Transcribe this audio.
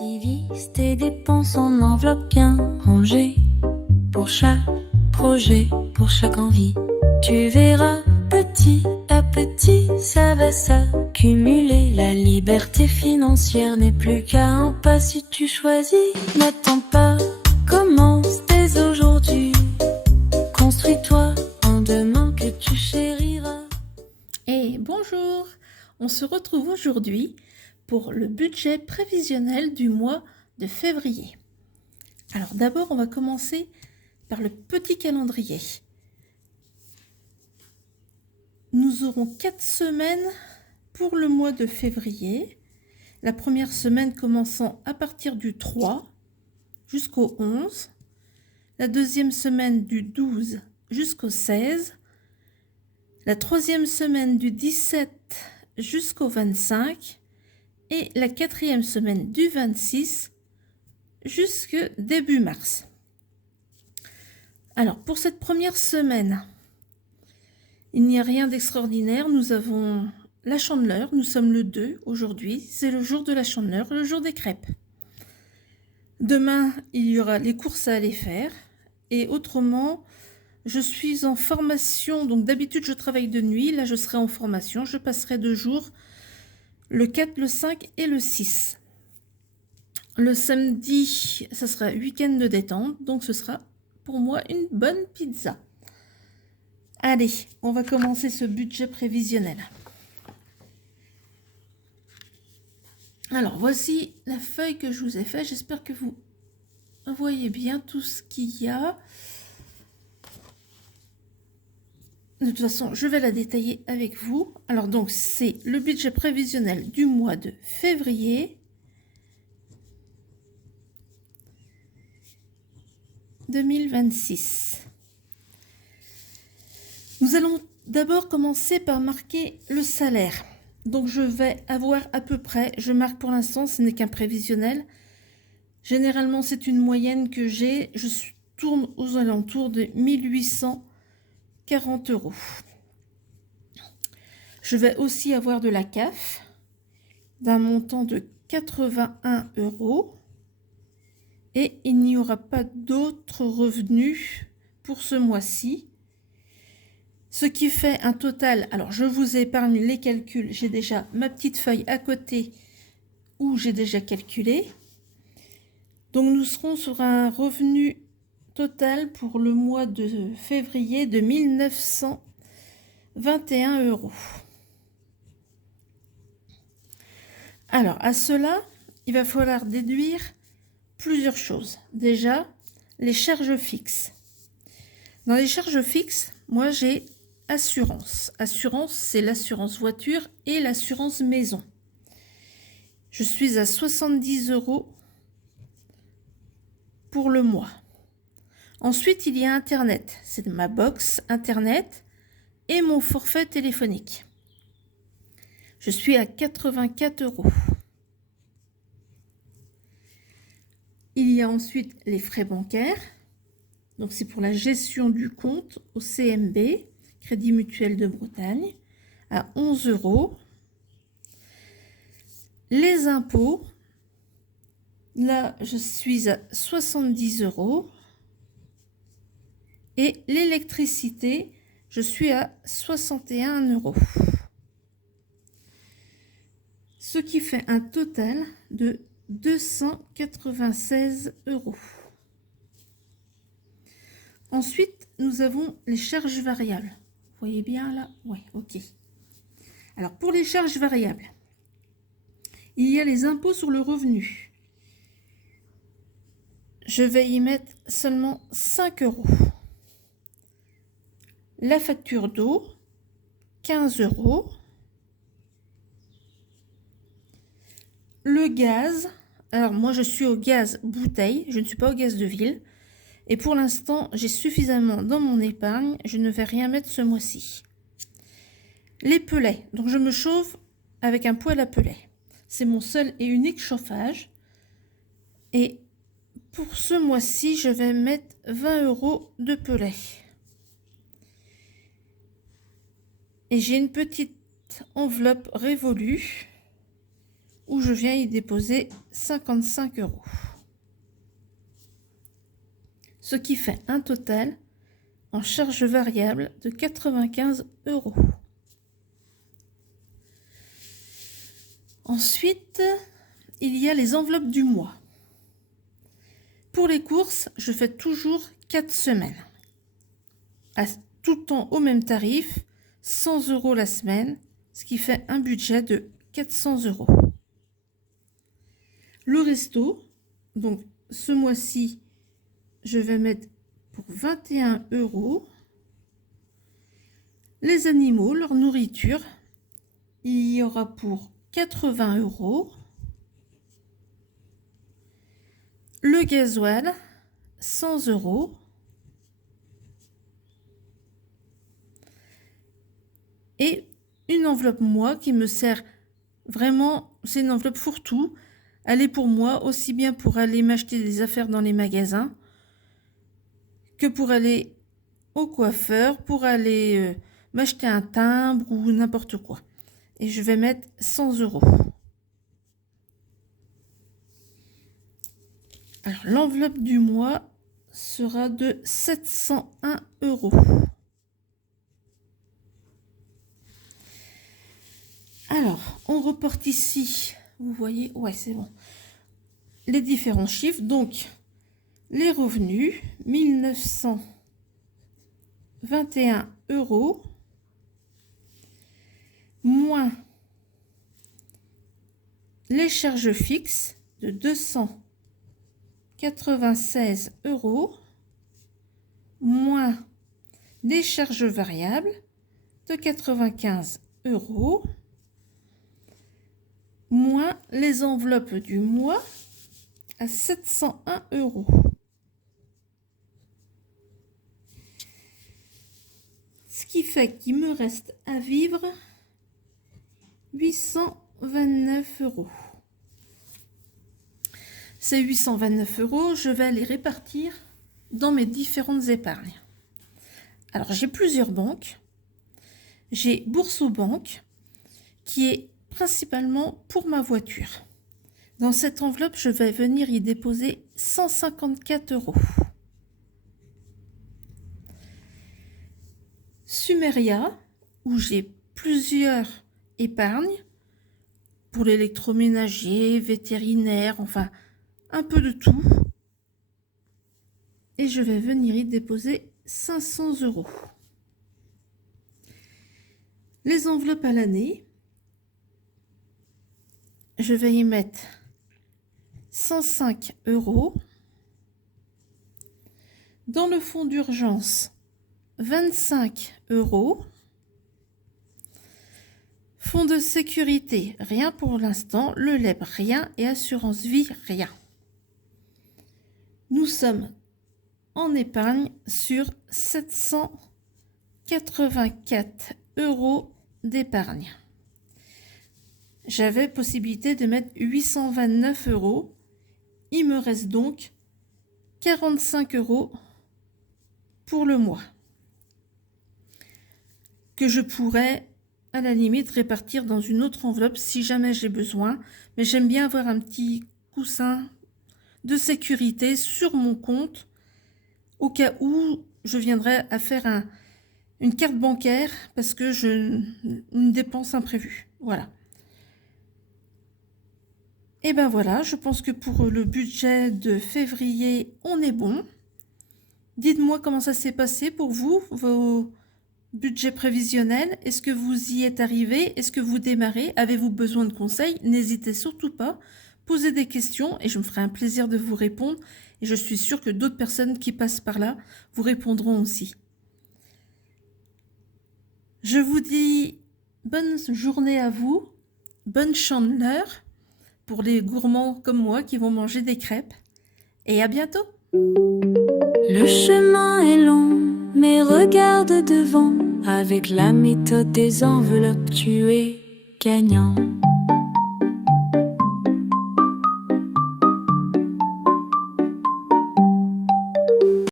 Divise tes dépenses en enveloppe bien rangée. Pour chaque projet, pour chaque envie. Tu verras petit à petit, ça va s'accumuler. La liberté financière n'est plus qu'à un pas si tu choisis. N'attends pas, commence dès aujourd'hui. Construis-toi un demain que tu chériras. Et bonjour, on se retrouve aujourd'hui pour le budget prévisionnel du mois de février. Alors d'abord, on va commencer par le petit calendrier. Nous aurons 4 semaines pour le mois de février. La première semaine commençant à partir du 3 jusqu'au 11. La deuxième semaine du 12 jusqu'au 16. La troisième semaine du 17 jusqu'au 25. Et la quatrième semaine du 26 jusqu'au début mars. Alors, pour cette première semaine, il n'y a rien d'extraordinaire. Nous avons la Chandeleur. Nous sommes le 2 aujourd'hui. C'est le jour de la Chandeleur, le jour des crêpes. Demain, il y aura les courses à aller faire. Et autrement, je suis en formation. Donc, d'habitude, je travaille de nuit. Là, je serai en formation. Je passerai 2 jours. Le 4, le 5 et le 6. Le samedi, ça sera week-end de détente, donc ce sera pour moi une bonne pizza. Allez, on va commencer ce budget prévisionnel. Alors, voici la feuille que je vous ai faite. J'espère que vous voyez bien tout ce qu'il y a. De toute façon, je vais la détailler avec vous. Alors donc, c'est le budget prévisionnel du mois de février 2026. Nous allons d'abord commencer par marquer le salaire. Donc, je vais avoir à peu près, je marque pour l'instant, ce n'est qu'un prévisionnel. Généralement, c'est une moyenne que j'ai. Je tourne aux alentours de 1840 €. Je vais aussi avoir de la CAF d'un montant de 81 €. Et il n'y aura pas d'autres revenus pour ce mois-ci. Ce qui fait un total, alors je vous épargne les calculs, j'ai déjà ma petite feuille à côté où j'ai déjà calculé. Donc nous serons sur un revenu total pour le mois de février de 1921 €. Alors à cela, il va falloir déduire plusieurs choses. Déjà, les charges fixes. Dans les charges fixes, moi j'ai assurance. Assurance, c'est l'assurance voiture et l'assurance maison. Je suis à 70 € pour le mois. Ensuite, il y a Internet. C'est ma box Internet et mon forfait téléphonique. Je suis à 84 €. Il y a ensuite les frais bancaires. Donc, c'est pour la gestion du compte au CMB, Crédit Mutuel de Bretagne, à 11 €. Les impôts, là, je suis à 70 €. Et l'électricité, je suis à 61 €. Ce qui fait un total de 296 €. Ensuite, nous avons les charges variables. Vous voyez bien là? Oui, ok. Alors, pour les charges variables, il y a les impôts sur le revenu. Je vais y mettre seulement 5 €. La facture d'eau, 15 €. Le gaz, alors moi je suis au gaz bouteille, je ne suis pas au gaz de ville. Et pour l'instant, j'ai suffisamment dans mon épargne, je ne vais rien mettre ce mois-ci. Les pellets, donc je me chauffe avec un poêle à pellets. C'est mon seul et unique chauffage. Et pour ce mois-ci, je vais mettre 20 € de pellets. Et j'ai une petite enveloppe révolue où je viens y déposer 55 euros. Ce qui fait un total en charge variable de 95 euros. Ensuite, il y a les enveloppes du mois. Pour les courses, je fais toujours 4 semaines. Tout le temps au même tarif, 100 euros la semaine, ce qui fait un budget de 400 euros. Le resto, donc ce mois-ci, je vais mettre pour 21 euros. Les animaux, leur nourriture, il y aura pour 80 euros. Le gasoil, 100 euros. Et une enveloppe moi qui me sert vraiment, c'est une enveloppe fourre-tout. Elle est pour moi aussi bien pour aller m'acheter des affaires dans les magasins que pour aller au coiffeur, pour aller m'acheter un timbre ou n'importe quoi. Et je vais mettre 100 euros. Alors l'enveloppe du mois sera de 701 euros. Alors, on reporte ici, vous voyez, ouais, c'est bon, les différents chiffres. Donc, les revenus, 1921 euros, moins les charges fixes de 296 euros, moins les charges variables de 95 euros, moins les enveloppes du mois à 701 euros. Ce qui fait qu'il me reste à vivre 829 euros. Ces 829 euros, je vais les répartir dans mes différentes épargnes. Alors, j'ai plusieurs banques. J'ai Boursorama qui est principalement pour ma voiture. Dans cette enveloppe, je vais venir y déposer 154 euros. Sumeria, où j'ai plusieurs épargnes pour l'électroménager, vétérinaire, enfin un peu de tout. Et je vais venir y déposer 500 euros. Les enveloppes à l'année, je vais y mettre 105 euros. Dans le fonds d'urgence, 25 euros. Fonds de sécurité, rien pour l'instant. Le LEB, rien. Et assurance vie, rien. Nous sommes en épargne sur 784 euros d'épargne. J'avais possibilité de mettre 829 euros. Il me reste donc 45 euros pour le mois que je pourrais à la limite répartir dans une autre enveloppe si jamais j'ai besoin. Mais j'aime bien avoir un petit coussin de sécurité sur mon compte au cas où je viendrais à faire une carte bancaire parce que une dépense imprévue. Voilà. Et ben voilà, je pense que pour le budget de février, on est bon. Dites-moi comment ça s'est passé pour vous, vos budgets prévisionnels. Est-ce que vous y êtes arrivé? Est-ce que vous démarrez? Avez-vous besoin de conseils? N'hésitez surtout pas. Posez des questions et je me ferai un plaisir de vous répondre. Et je suis sûre que d'autres personnes qui passent par là vous répondront aussi. Je vous dis bonne journée à vous, bonne chandeleur pour les gourmands comme moi qui vont manger des crêpes. Et à bientôt! Le chemin est long, mais regarde devant. Avec la méthode des enveloppes, tu es gagnant.